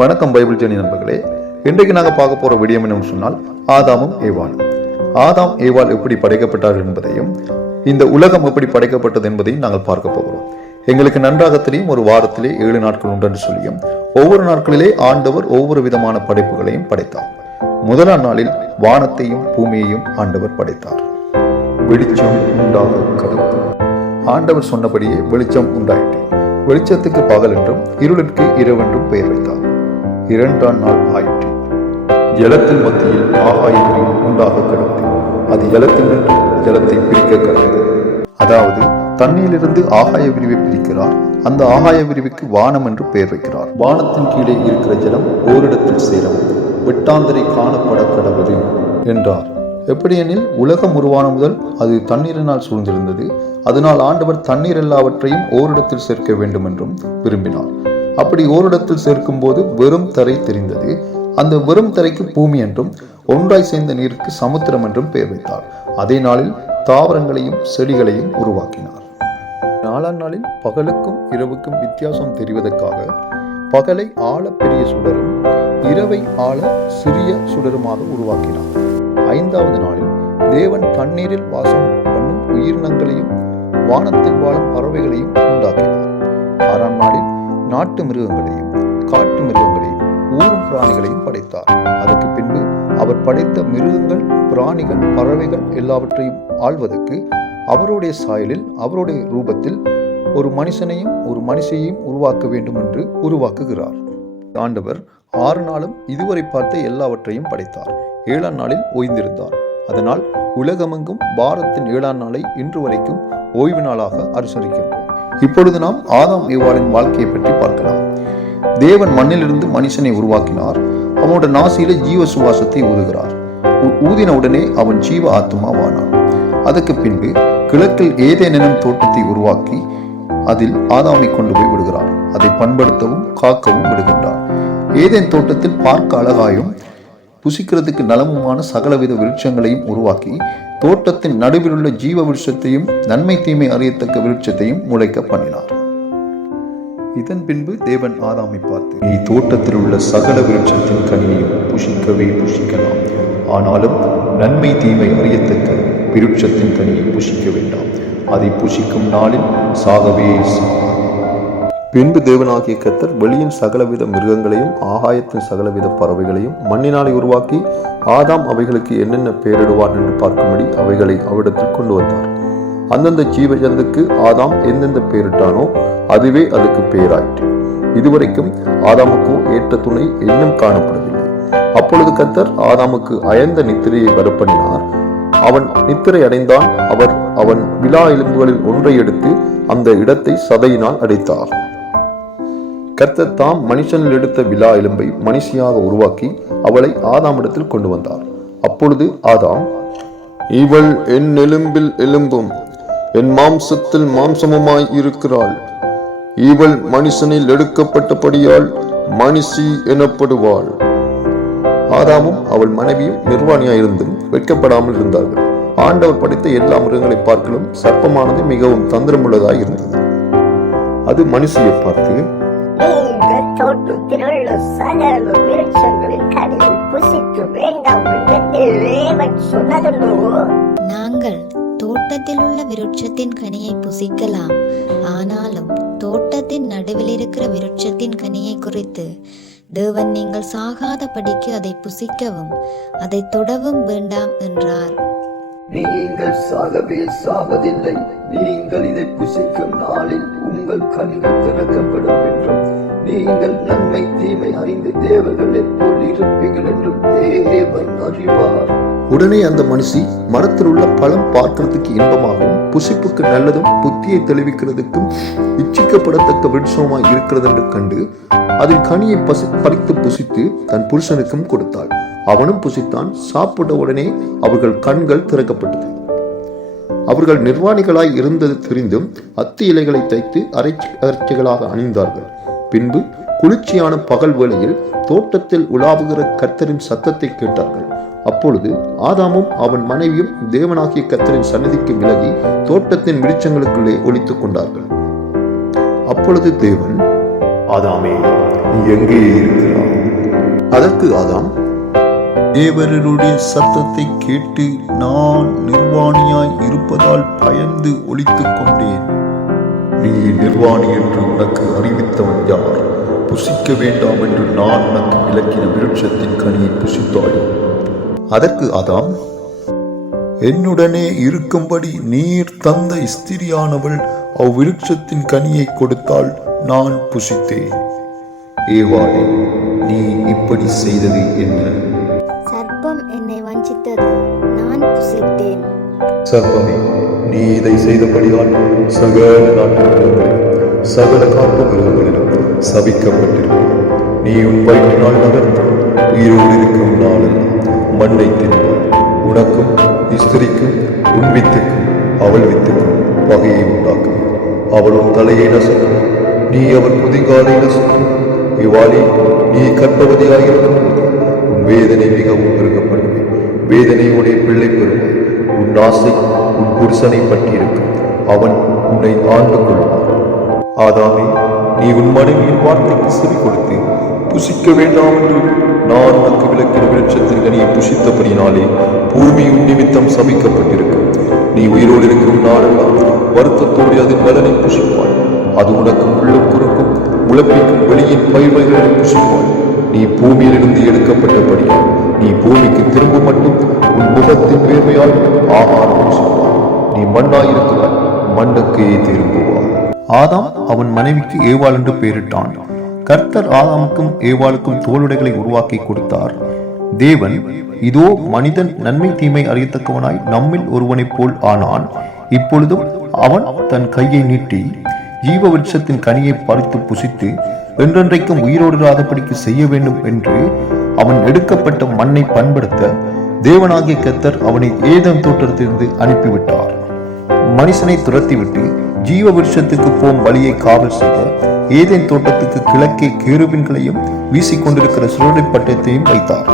வணக்கம் Bible Jenny நண்பர்களே. இன்றைக்கு நாங்கள் பார்க்க போற விடியம் என்னன்னு சொன்னால் ஆதாமும் ஏவாளும். ஆதாம் ஏவாள் எப்படி படைக்கப்பட்டார் என்பதையும் இந்த உலகம் எப்படி படைக்கப்பட்டது என்பதையும் நாங்கள் பார்க்க போகிறோம். எங்களுக்கு நன்றாக தெரியும் ஒரு வாரத்திலே ஏழு நாட்கள் உண்டு என்று சொல்லியும் ஒவ்வொரு நாட்களிலே ஆண்டவர் ஒவ்வொரு விதமான படைப்புகளையும் படைத்தார். முதலாம் நாளில் வானத்தையும் பூமியையும் ஆண்டவர் படைத்தார். வெளிச்சம் உண்டாக கடவுள் ஆண்டவர் சொன்னபடியே வெளிச்சம் உண்டாயிற்று. வெளிச்சத்துக்கு பகல் என்றும் இருளிற்கு இரவென்றும் பெயர் வைத்தார். இரண்டாம் நாள் ஆயிற்று ஜலத்தின் மத்தியில் ஆகாய உண்டாக கிடந்தது அது ஜலத்தில் நின்று ஜலத்தை பிரிக்க கிடந்தது அதாவது தண்ணியிலிருந்து ஆகாய விரிவை பிரிக்கிறார். அந்த ஆகாய விரிவுக்கு வானம் என்று பெயர் வைக்கிறார். வானத்தின் கீழே இருக்கிற ஜலம் ஓரிடத்தில் சேரவும் வெட்டாந்தரை காணப்பட கடவுது என்றார். எப்படியெனில் உலகம் உருவான முதல் அது தண்ணீரினால் சூழ்ந்திருந்தது. அதனால் ஆண்டவர் தண்ணீர் எல்லாவற்றையும் ஓரிடத்தில் சேர்க்க வேண்டும் என்றும் விரும்பினார். அப்படி ஓரிடத்தில் சேர்க்கும் போது வெறும் தரை தெரிந்தது. அந்த வெறும் தரைக்கு பூமி என்றும் ஒன்றாய் சேர்ந்த நீருக்கு சமுத்திரம் என்றும் பெயர் வைத்தார். அதே நாளில் தாவரங்களையும் செடிகளையும் உருவாக்கினார். நாலாம் நாளில் பகலுக்கும் இரவுக்கும் வித்தியாசம் தெரிவதற்காக பகலை ஆழ பெரிய சுடரும் இரவை ஆழ சிறிய சுடருமாக உருவாக்கினார். ஐந்தாவது நாளில் தேவன் தண்ணீரில் வாசம் பண்ணும் உயிரினங்களையும் வானத்தில் வாழும் பறவைகளையும் உண்டாக்கினார். மிருகங்களையும் காட்டு மிருகங்களையும் ஊரும் பிராணிகளையும் படைத்தார். அதற்கு பின்பு அவர் படைத்த மிருகங்கள் பிராணிகள் பறவைகள் எல்லாவற்றையும் ஆள்வதற்கு அவருடைய சாயலில் அவருடைய ரூபத்தில் ஒரு மனுஷனையும் ஒரு மனுஷையும் உருவாக்க வேண்டும் என்று உருவாக்குகிறார். ஆண்டவர் ஆறு நாளும் இதுவரை பார்த்த எல்லாவற்றையும் படைத்தார். ஏழாம் நாளில் ஓய்ந்திருந்தார். அதனால் உலகமெங்கும் பாரத்தின் ஏழாம் நாளை இன்று வரைக்கும் ஓய்வு நாளாக அனுசரிக்கின்றோம். இப்பொழுது நாம் ஆதாம் ஏவாளின் வாழ்க்கையை பற்றி பார்க்கலாம். தேவன் மண்ணிலிருந்து மனுஷனை உருவாக்கினார். அவனோட நாசியில ஜீவ சுவாசத்தை ஊதுகிறார். ஊதின உடனே அவன் ஜீவ ஆத்மாவானான் அதற்கு பின்பு கிழக்கில் ஏதேனும் தோட்டத்தை உருவாக்கி அதில் ஆதாமை கொண்டு போய் விடுகிறார். அதை பண்படுத்தவும் காக்கவும் விடுகின்றார். ஏதேன் தோட்டத்தில் பார்க்க அழகாயும் புசிக்கிறதுக்கு நலமுமான சகலவித விருட்சங்களையும் உருவாக்கி தோட்டத்தின் நடுவிலுள்ள ஜீவ விருட்சத்தையும் நன்மை தீமை அறியத்தக்க விருட்சத்தையும் முளைக்க பண்ணினார். இதன் பின்பு தேவன் ஆதாமை பார்த்து நீ தோட்டத்தில் உள்ள சகல விருட்சத்தின் கனியையும் புஷிக்கவே புஷிக்கலாம் ஆனாலும் நன்மை தீமை அறியத்தக்க விருட்சத்தின் கனியை புஷிக்க வேண்டாம். அதை புஷிக்கும் நாளில் சாகவே சாவாய் பின்பு தேவனாகிய கத்தர் வெளியின் சகலவித மிருகங்களையும் ஆகாயத்தின் சகலவித பறவைகளையும் மண்ணினாலே உருவாக்கி ஆதாம் அவைகளுக்கு என்னென்ன பெயரிடுவார் என்று பார்க்கும்படி அவைகளை அவரிடத்தில் கொண்டு வந்தார். அந்தந்த ஜீவஜந்துக்கு ஆதாம் எந்தெந்த பெயரிட்டானோ அதுவே அதுக்கு பெயராயிற்று இதுவரைக்கும் ஆதாமுக்கோ ஏற்ற துணை இன்னும் காணப்படவில்லை. அப்பொழுது கத்தர் ஆதாமுக்கு அயந்த நித்திரையை வரப்பண்ணினார் அவன் நித்திரை அடைந்தான். அவர் அவன் விழா எலும்புகளில் ஒன்றை எடுத்து அந்த இடத்தை சதையினால் அடைத்தார். கர்த்தர் தாம் மனுஷனில் எடுத்த விழா எலும்பை மனுஷியாக உருவாக்கி அவளை ஆதாமிடத்தில் கொண்டு வந்தார். அப்பொழுது ஆதாம் இவள் என் எலும்பில் எலும்பும் என் மாம்சத்தில் மாம்சமுமாய் இருக்கிறாள். இவள் மனுஷனில் எடுக்கப்பட்டபடியால் மனுஷி எனப்படுவாள். ஆதாமும் அவள் மனைவியும் நிர்வாணியாயிருந்தும் வெட்கப்படாமல் இருந்தார்கள். ஆண்டவர் படைத்த எல்லா மிருகங்களை பார்க்கலும் சர்ப்பமானது மிகவும் தந்திரமுள்ளதாய் இருந்தது. அது மனுஷியை பார்த்து தோட்டத்திலுள்ள சகல விருட்சங்களின் கனியை புசிக்க வேண்டாம் தேவன் நாங்கள் தோட்டத்தில் உள்ள விருட்சத்தின் கனியை புசிக்கலாம். ஆனாலும் தோட்டத்தின் நடுவில் இருக்கிற விருட்சத்தின் கனியை குறித்து தேவன் நீங்கள் சாகாதபடிக்கு அதை புசிக்கவும் அதை தொடவும் வேண்டாம் என்றார். நீங்கள் சாகவே சாவதில்லை. நீங்கள் இதை புசிக்கும் நாளில் உங்கள் கண்கள் திறக்கப்படும் என்றும் நீங்கள் நன்மை தீமை அறிந்து தேவர்கள் போல் இருப்பீர்கள் என்றும் தேவன் அறிவார். உடனே அந்த மனுஷி மரத்தில் உள்ள பழம் பார்க்கிறதுக்கு இன்பமாகவும் புசிப்புக்கு நல்லதும் புத்தியை தெளிவிக்கிறதுக்கும் இச்சிக்கப்படத்தக்க விருட்சமாய் இருக்கிறது என்று கண்டு அதில் கனியை பசி பறித்து புசித்து தன் புருஷனுக்கும் கொடுத்தாள். அவனும் புசித்தான். சாப்பிட்ட உடனே அவர்கள் கண்கள் திறக்கப்பட்டது. அவர்கள் நிர்வாணிகளாய் இருந்தது தெரிந்தும் அத்தி இலைகளை தைத்து அரைச்சி அரைச்சிகளாக அணிந்தார்கள். பின்பு குளிர்ச்சியான பகல் வேளையில் தோட்டத்தில் உலாவுகிற கர்த்தரின் சத்தத்தை கேட்டார்கள். அப்பொழுது ஆதாமும் அவன் மனைவியும் தேவனாகிய கர்த்தரின் சன்னதிக்கு விலகி தோட்டத்தின் விருட்சங்களுக்குள்ளே ஒளித்துக் கொண்டார்கள். அப்பொழுது தேவன் ஆதாமே நீ எங்கே இருக்கிறாய்? அதற்கு ஆதாம் தேவரருடைய சத்தத்தை கேட்டு நான் நிர்வாணியாய் இருப்பதால் பயந்து ஒளித்துக் கொண்டேன். நீ நிர்வாணி என்று உனக்கு அறிவித்தவன் யார்? புசிக்க வேண்டாம் என்று நான் உனக்கு விளக்கின விருட்சத்தின் கனியை புசித்தாய். அதற்கு அதாம் என்னுடனே இருக்கும்படி நீர் தந்த ஸ்திரியானவள் அவ்விருட்சத்தின் கனியை கொடுத்தால் நான் புசித்தேன். ஏவாளே நீ இப்படி செய்தது என்ன? சர்ப்பம் என்னை வஞ்சித்தது நான் புசித்தேன். சர்ப்பமே நீ இதை செய்தபடியால் சகல நாட்டு சகல காப்பு மிருகங்களிலும் சபிக்கப்பட்டிருக்கும். நீ உன் வயிற்றினால் நகர்ந்து உயிரோடு இருக்கும் நாளில் மண்ணை தின்பாய். உனக்கும் ஸ்திரிக்கும் உன் வித்துக்கும் அவள் வித்துக்கும் பகையை உண்டாக்கும் அவள் உன் தலையை நசுக்கும் நீ அவள் குதிங்காலை நசுக்கும். இவ்வாளி நீ கற்பவதியாயிருக்கும் உன் வேதனை மிகவும் பெருகப்படுமே வேதனையுடைய பிள்ளை உன் ஆசை உன் புருஷனை பற்றியிருக்கும் அவன் உன்னை ஆண்டு கொள்வான். ஆதாமே நீ உன் மனைவியின் வார்த்தைக்கு செவி கொடுத்து புசிக்க வேண்டாம் என்று நான் உனக்கு விளக்கிற விருட்சத்தின் கனியை புசித்தபடினாலே பூமி உன் நிமித்தம் சபிக்கப்பட்டிருக்கும் நீ உயிரோடு இருக்கும் நாளெல்லாம் வருத்தத்தோடு அதன் பலனை புசிப்பாய். அது உனக்கு உள்ளம் குறுக்கும் முளப்பிக்கும் வெளியின் பயிர்வைகளை புசிப்பாய். நீ பூமியிலிருந்து எடுக்கப்பட்டபடியால் நீ பூமிக்கு திரும்ப மட்டும் உன் முகத்தின் வேர்வையால் ஆகாரம் நீ மண்ணாயிருக்கிறாய் மண்ணுக்கே திரும்புவார் ஆதாம் அவன் மனைவிக்கு ஏவாள் என்று பெயரிட்டான். கர்த்தர் ஆதாமுக்கும் ஏவாளுக்கும் தோளுடைகளை உருவாக்கி கொடுத்தார். தேவன் இதோ மனிதன் நன்மை தீமை அறியத்தக்கவனாய் நம்மில் ஒருவனைப் போல் ஆனான். இப்பொழுதும் அவன் தன் கையை நீட்டி ஜீவ விருட்சத்தின் கனியை பறித்து புசித்து என்றென்றைக்கும் உயிரோடு இராதபடிக்கு செய்ய வேண்டும் என்று அவன் எடுக்கப்பட்ட மண்ணை பண்படுத்த தேவனாகிய கத்தர் அவனை ஏதம் தோற்றத்திலிருந்து அனுப்பிவிட்டார். மனுஷனை துரத்திவிட்டு ஜீவ விருஷத்துக்கு போம் வழியை காவல் செய்ய ஏதேன் தோட்டத்துக்கு கிழக்கே கேருவின்களையும் வீசிக்கொண்டிருக்கிற சுழலை பட்டத்தையும் வைத்தார்.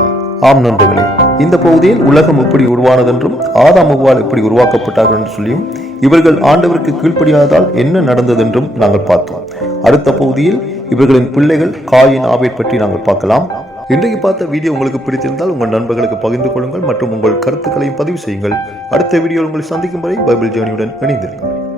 ஆம் நண்பர்களே இந்த பகுதியில் உலகம் எப்படி உருவானதென்றும் ஆதாம் அவ்வால் எப்படி உருவாக்கப்பட்டார்கள் என்று சொல்லியும் இவர்கள் ஆண்டவருக்கு கீழ்ப்படியாததால் என்ன நடந்ததென்றும் நாங்கள் பார்த்தோம். அடுத்த பகுதியில் இவர்களின் பிள்ளைகள் காயின் ஆவை பற்றி நாங்கள் பார்க்கலாம். இன்றைக்கு பார்த்த வீடியோ உங்களுக்கு பிடித்திருந்தால் உங்கள் நண்பர்களுக்கு பகிர்ந்து கொள்ளுங்கள் மற்றும் உங்கள் கருத்துக்களையும் பதிவு செய்யுங்கள். அடுத்த வீடியோ உங்களை சந்திக்கும் வரை பைபிள் ஜேர்னியுடன் இணைந்திருங்கள்.